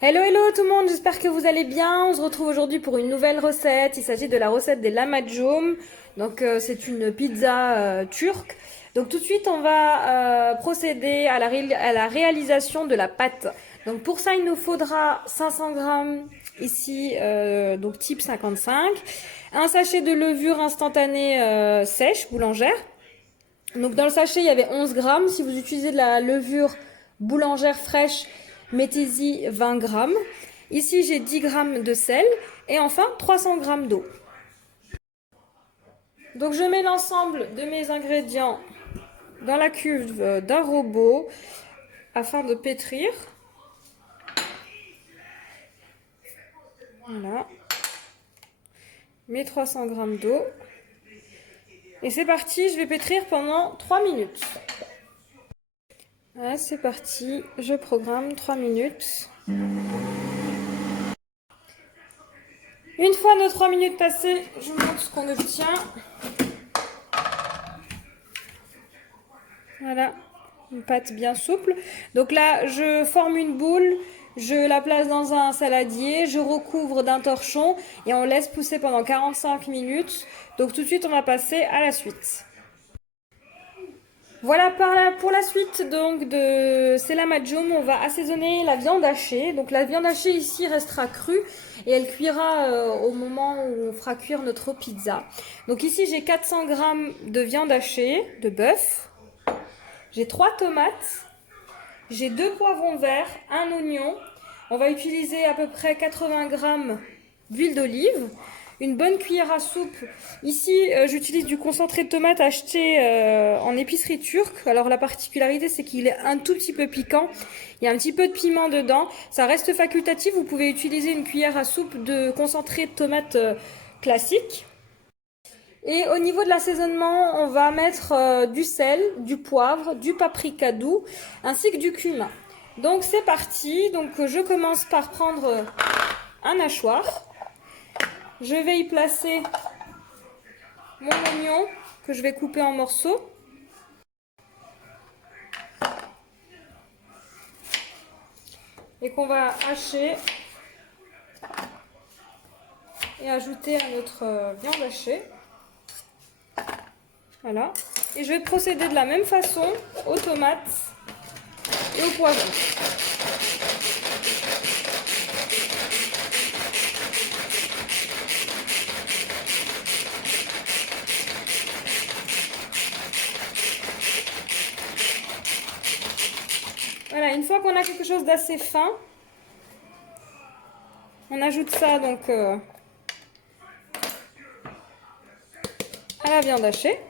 Hello hello tout le monde, j'espère que vous allez bien. On se retrouve aujourd'hui pour une nouvelle recette. Il s'agit de la recette des lahmacun. Donc c'est une pizza turque. Donc tout de suite on va procéder à la réalisation de la pâte. Donc pour ça il nous faudra 500 grammes ici, donc type 55. Un sachet de levure instantanée sèche, boulangère. Donc dans le sachet, il y avait 11 grammes. Si vous utilisez de la levure boulangère fraîche, mettez-y 20 grammes. Ici, j'ai 10 grammes de sel. Et enfin, 300 grammes d'eau. Donc je mets l'ensemble de mes ingrédients dans la cuve d'un robot afin de pétrir. Voilà. Mes 300 grammes d'eau. Et c'est parti, je vais pétrir pendant 3 minutes. Voilà, c'est parti, je programme 3 minutes. Une fois nos 3 minutes passées, je vous montre ce qu'on obtient. Voilà, une pâte bien souple. Donc là, je forme une boule, je la place dans un saladier, je recouvre d'un torchon et on laisse pousser pendant 45 minutes. Donc tout de suite, on va passer à la suite. Voilà pour la suite donc de ces lahmacun, on va assaisonner la viande hachée. Donc la viande hachée ici restera crue et elle cuira au moment où on fera cuire notre pizza. Donc ici j'ai 400 grammes de viande hachée de bœuf, j'ai 3 tomates, j'ai 2 poivrons verts, un oignon. On va utiliser à peu près 80 grammes d'huile d'olive, une bonne cuillère à soupe. Ici, j'utilise du concentré de tomate acheté en épicerie turque. Alors la particularité, c'est qu'il est un tout petit peu piquant. Il y a un petit peu de piment dedans. Ça reste facultatif. Vous pouvez utiliser une cuillère à soupe de concentré de tomate classique. Et au niveau de l'assaisonnement, on va mettre du sel, du poivre, du paprika doux, ainsi que du cumin. Donc c'est parti. Donc je commence par prendre un hachoir. Je vais y placer mon oignon que je vais couper en morceaux. Et qu'on va hacher et ajouter à notre viande hachée. Voilà. Et je vais procéder de la même façon aux tomates et aux poivrons. Voilà, une fois qu'on a quelque chose d'assez fin, on ajoute ça donc à la viande hachée.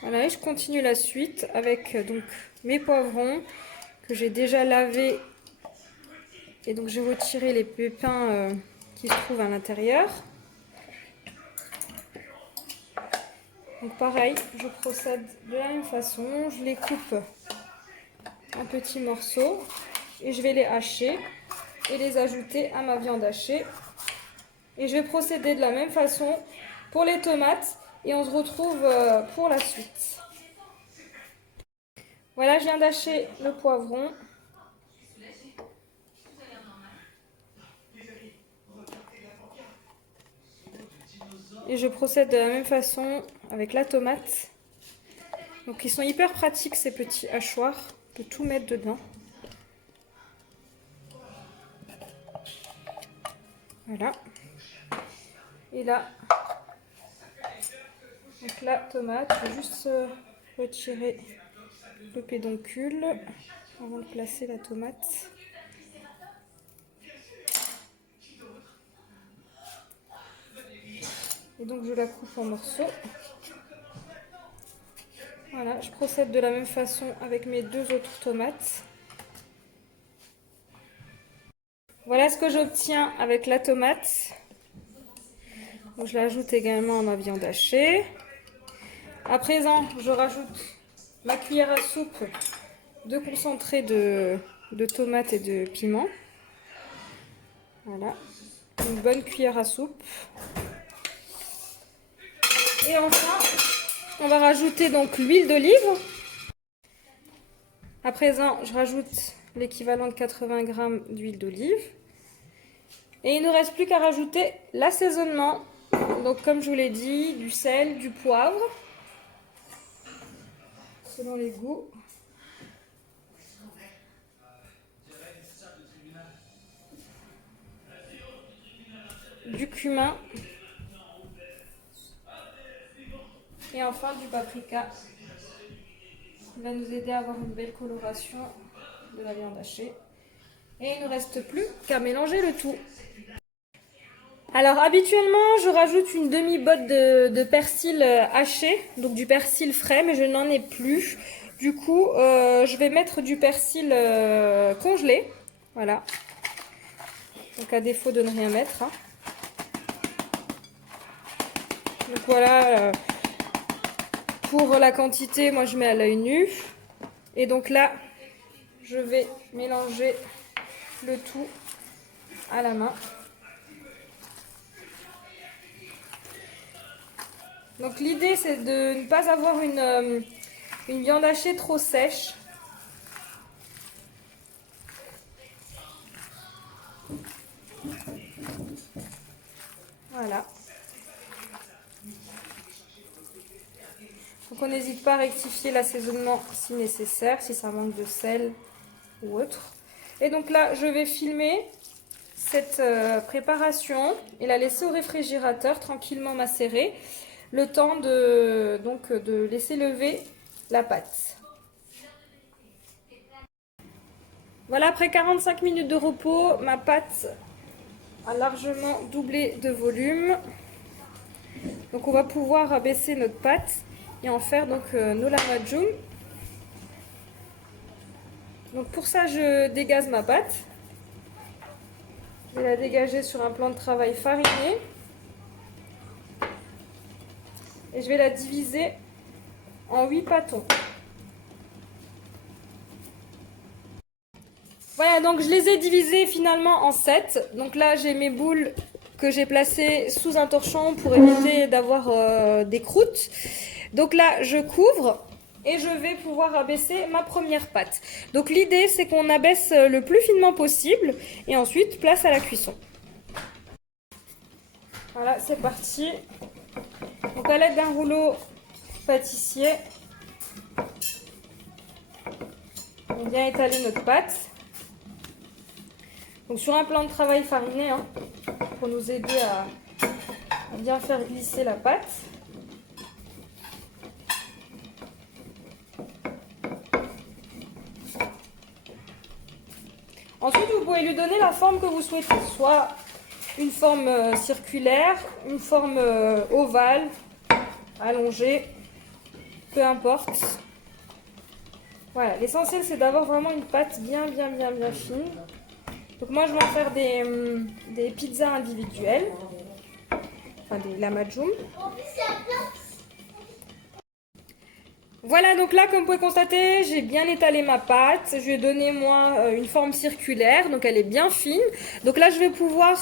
Voilà, et je continue la suite avec donc mes poivrons que j'ai déjà lavés. Et donc j'ai retiré les pépins qui se trouvent à l'intérieur. Donc pareil, je procède de la même façon, je les coupe en petits morceaux et je vais les hacher et les ajouter à ma viande hachée. Et je vais procéder de la même façon pour les tomates et on se retrouve pour la suite. Voilà, je viens d'hacher le poivron. Et je procède de la même façon avec la tomate. Donc ils sont hyper pratiques ces petits hachoirs, on peut tout mettre dedans. Voilà. Et là, donc la tomate, je vais juste retirer le pédoncule avant de placer la tomate. Et donc je la coupe en morceaux. Voilà, je procède de la même façon avec mes 2 autres tomates. Voilà ce que j'obtiens avec la tomate. Donc je l'ajoute également à ma viande hachée. À présent, je rajoute ma cuillère à soupe de concentré de tomates et de piment. Voilà. une bonne cuillère à soupe. Et enfin, on va rajouter donc l'huile d'olive. À présent, je rajoute l'équivalent de 80 g d'huile d'olive. Et il ne reste plus qu'à rajouter l'assaisonnement. Donc comme je vous l'ai dit, du sel, du poivre, selon les goûts. Du cumin. Et enfin du paprika. Il va nous aider à avoir une belle coloration de la viande hachée. Et il ne reste plus qu'à mélanger le tout. Alors habituellement je rajoute une demi-botte de persil haché, donc du persil frais, mais je n'en ai plus. Du coup je vais mettre du persil congelé, voilà. Donc à défaut de ne rien mettre. Hein. Donc voilà, pour la quantité, moi je mets à l'œil nu. Et donc là, je vais mélanger le tout à la main. Donc l'idée c'est de ne pas avoir une viande hachée trop sèche. Voilà. Donc on n'hésite pas à rectifier l'assaisonnement si nécessaire, si ça manque de sel ou autre. Et donc là, je vais filmer cette préparation et la laisser au réfrigérateur tranquillement macérer, le temps de laisser lever la pâte. Voilà, après 45 minutes de repos, ma pâte a largement doublé de volume. Donc on va pouvoir abaisser notre pâte et en faire donc nos lamajum. Donc pour ça, je dégaze ma pâte. Je vais la dégager sur un plan de travail fariné. Et je vais la diviser en 8 pâtons. Voilà, donc je les ai divisés finalement en 7. Donc là, j'ai mes boules que j'ai placées sous un torchon pour éviter d'avoir des croûtes. Donc là, je couvre et je vais pouvoir abaisser ma première pâte. Donc l'idée, c'est qu'on abaisse le plus finement possible et ensuite place à la cuisson. Voilà, c'est parti. Donc à l'aide d'un rouleau pâtissier, on vient étaler notre pâte. Donc sur un plan de travail fariné, hein, pour nous aider à bien faire glisser la pâte. Ensuite, vous pouvez lui donner la forme que vous souhaitez, soit une forme circulaire, une forme ovale, allongée, peu importe. Voilà, l'essentiel c'est d'avoir vraiment une pâte bien fine. Donc moi je vais en faire des pizzas individuelles, enfin des lamajum. Voilà, donc là comme vous pouvez constater, j'ai bien étalé ma pâte, je lui ai donné moi une forme circulaire, donc elle est bien fine. Donc là je vais pouvoir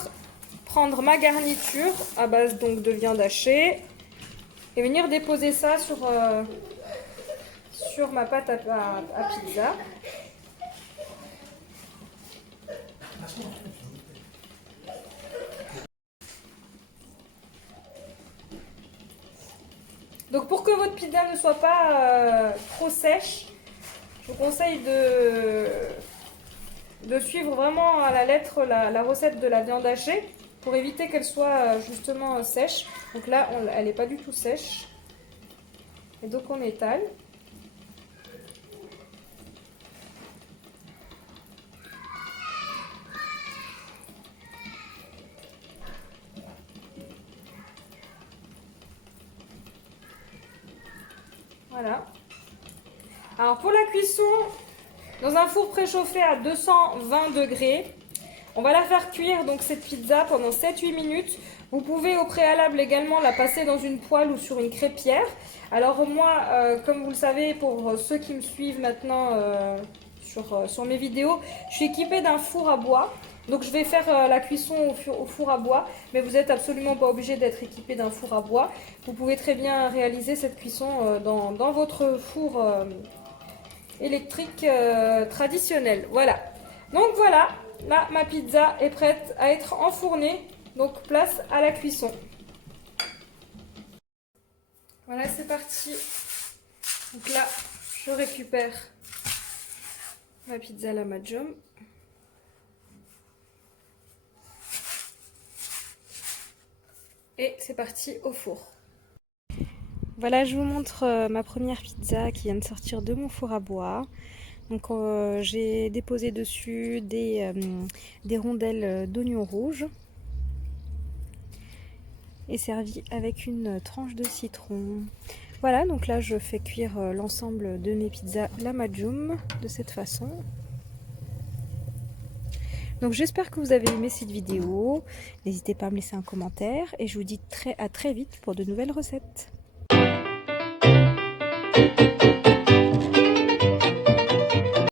prendre ma garniture à base donc de viande hachée et venir déposer ça sur ma pâte à pizza. Donc pour que votre pizza ne soit pas trop sèche, je vous conseille de suivre vraiment à la lettre la recette de la viande hachée pour éviter qu'elle soit justement sèche. Donc là, elle n'est pas du tout sèche. Et donc on étale. Voilà. Alors pour la cuisson, dans un four préchauffé à 220 degrés, on va la faire cuire donc cette pizza pendant 7-8 minutes. Vous pouvez au préalable également la passer dans une poêle ou sur une crêpière. Alors moi, comme vous le savez, pour ceux qui me suivent maintenant sur mes vidéos, je suis équipée d'un four à bois. Donc je vais faire la cuisson au four à bois, mais vous n'êtes absolument pas obligé d'être équipé d'un four à bois. Vous pouvez très bien réaliser cette cuisson dans votre four électrique traditionnel. Voilà. Donc voilà, là ma pizza est prête à être enfournée. Donc place à la cuisson. Voilà, c'est parti. Donc là, je récupère ma pizza alla Maggium. Et c'est parti au four. Voilà, je vous montre ma première pizza qui vient de sortir de mon four à bois. Donc j'ai déposé dessus des rondelles d'oignons rouges et servi avec une tranche de citron. Voilà, donc là je fais cuire l'ensemble de mes pizzas la Maggium de cette façon. Donc j'espère que vous avez aimé cette vidéo. N'hésitez pas à me laisser un commentaire et je vous dis à très vite pour de nouvelles recettes.